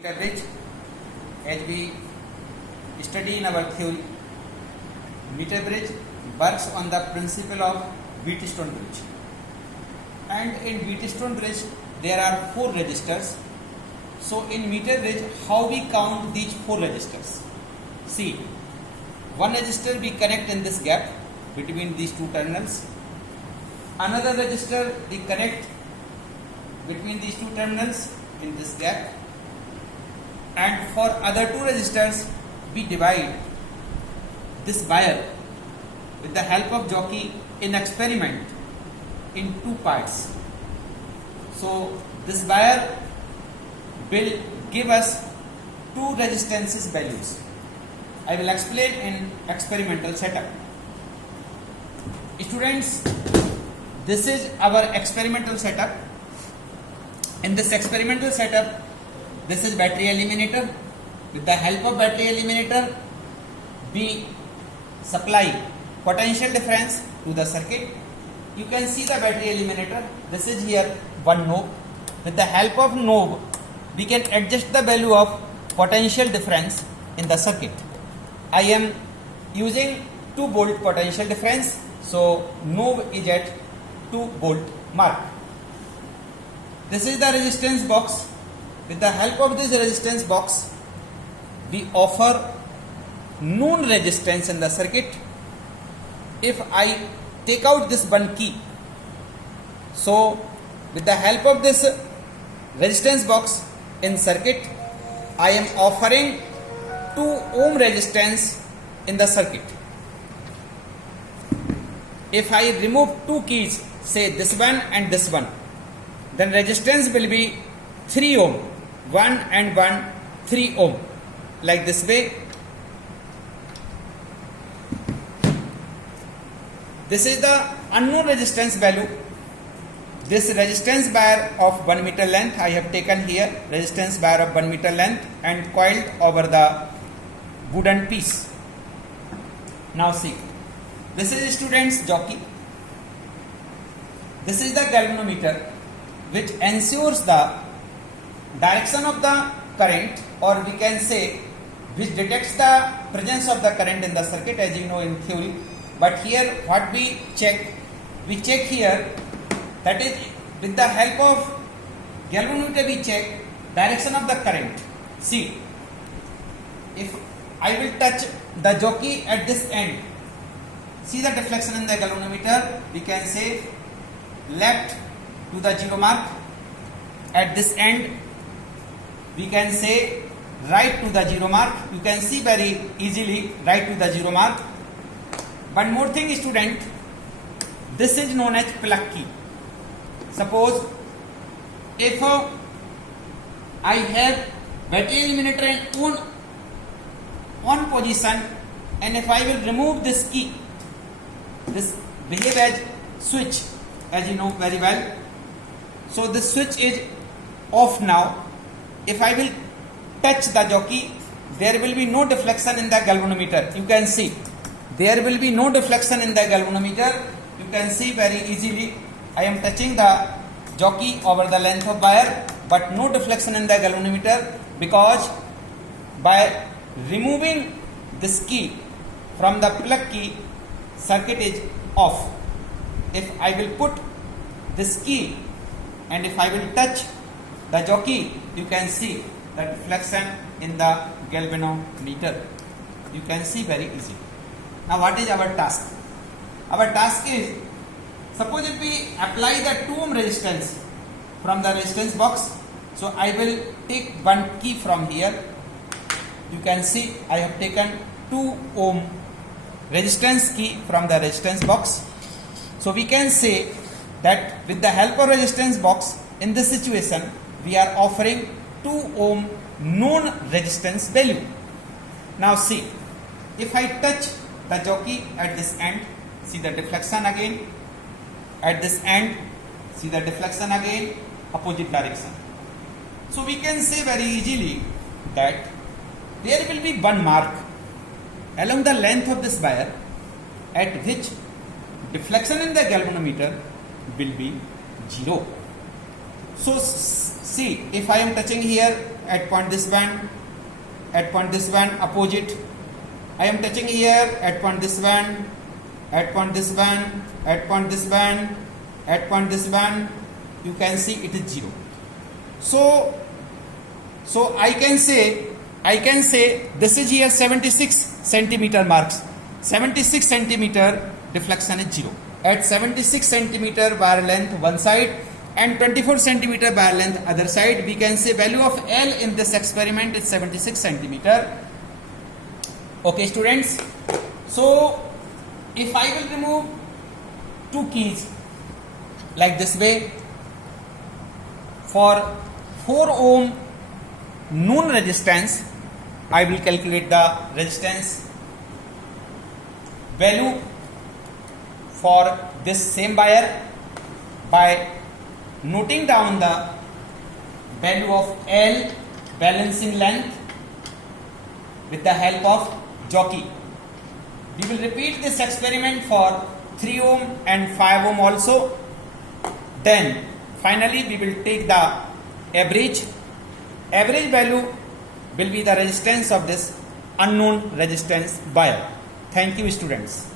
Meter bridge, as we study in our theory, meter bridge works on the principle of Wheatstone bridge. And in Wheatstone bridge, there are 4 registers. So in meter bridge, how we count these 4 registers? See, one register we connect in this gap between these 2 terminals. Another register we connect between these 2 terminals in this gap. And for other 2 resistors, we divide this wire with the help of jockey in experiment in 2 parts. So this wire will give us 2 resistances values. I will explain in experimental setup. Students, this is our experimental setup. In this experimental setup, this is battery eliminator. With the help of battery eliminator, we supply potential difference to the circuit. You can see the battery eliminator. This is here one knob. With the help of knob, we can adjust the value of potential difference in the circuit. I am using 2 volt potential difference, so knob is at 2 volt mark. This is the resistance box. With the help of this resistance box, we offer known resistance in the circuit. If I take out this one key, so with the help of this resistance box in circuit, I am offering 2 ohm resistance in the circuit. If I remove 2 keys, say this one and this one, then resistance will be 3 ohm. 1 and 1, 3 ohm, like this way. This is the unknown resistance value. This resistance bar of 1 meter length I have taken here, resistance bar of 1 meter length, and coiled over the wooden piece. Now see, this is student's jockey. This is the galvanometer, which ensures the direction of the current, or we can say which detects the presence of the current in the circuit, as you know in theory. But here what we check here, that is with the help of galvanometer we check direction of the current. See, if I will touch the jockey at this end, see the deflection in the galvanometer, we can say left to the 0 mark. At this end, we can say right to the 0 mark. You can see very easily right to the 0 mark. One more thing, student, this is known as plug key. Suppose if I have battery eliminator in on position, and if I will remove this key, this behave as switch, as you know very well. So this switch is off now. If I will touch the jockey, there will be no deflection in the galvanometer. You can see there will be no deflection in the galvanometer. You can see very easily I am touching the jockey over the length of wire, but no deflection in the galvanometer, because by removing this key from the plug key, circuit is off. If I will put this key and if I will touch the jockey, you can see the deflection in the galvanometer. You can see very easy. Now what is our task? Our task is, suppose if we apply the 2 ohm resistance from the resistance box, so I will take one key from here. You can see I have taken 2 ohm resistance key from the resistance box. So we can say that with the help of resistance box, in this situation we are offering 2 ohm known resistance value. Now see, if I touch the jockey at this end, see the deflection again. At this end, see the deflection again, opposite direction. So we can say very easily that there will be one mark along the length of this wire at which deflection in the galvanometer will be 0. So see, if I am touching here at point this one, at point this one, opposite. I am touching here at point this one, at point this one, at point this one, at point this one. You can see it is 0. So I can say this is here 76 centimeter marks. 76 centimeter deflection is 0. At 76 centimeter wire length one side and 24 centimeter wire length other side, we can say value of L in this experiment is 76 centimeter. Okay students, so if I will remove two keys like this way, for 4 ohm known resistance, I will calculate the resistance value for this same wire by noting down the value of L balancing length with the help of jockey. We will repeat this experiment for 3 ohm and 5 ohm also. Then finally we will take the average value will be the resistance of this unknown resistance wire. Thank you students.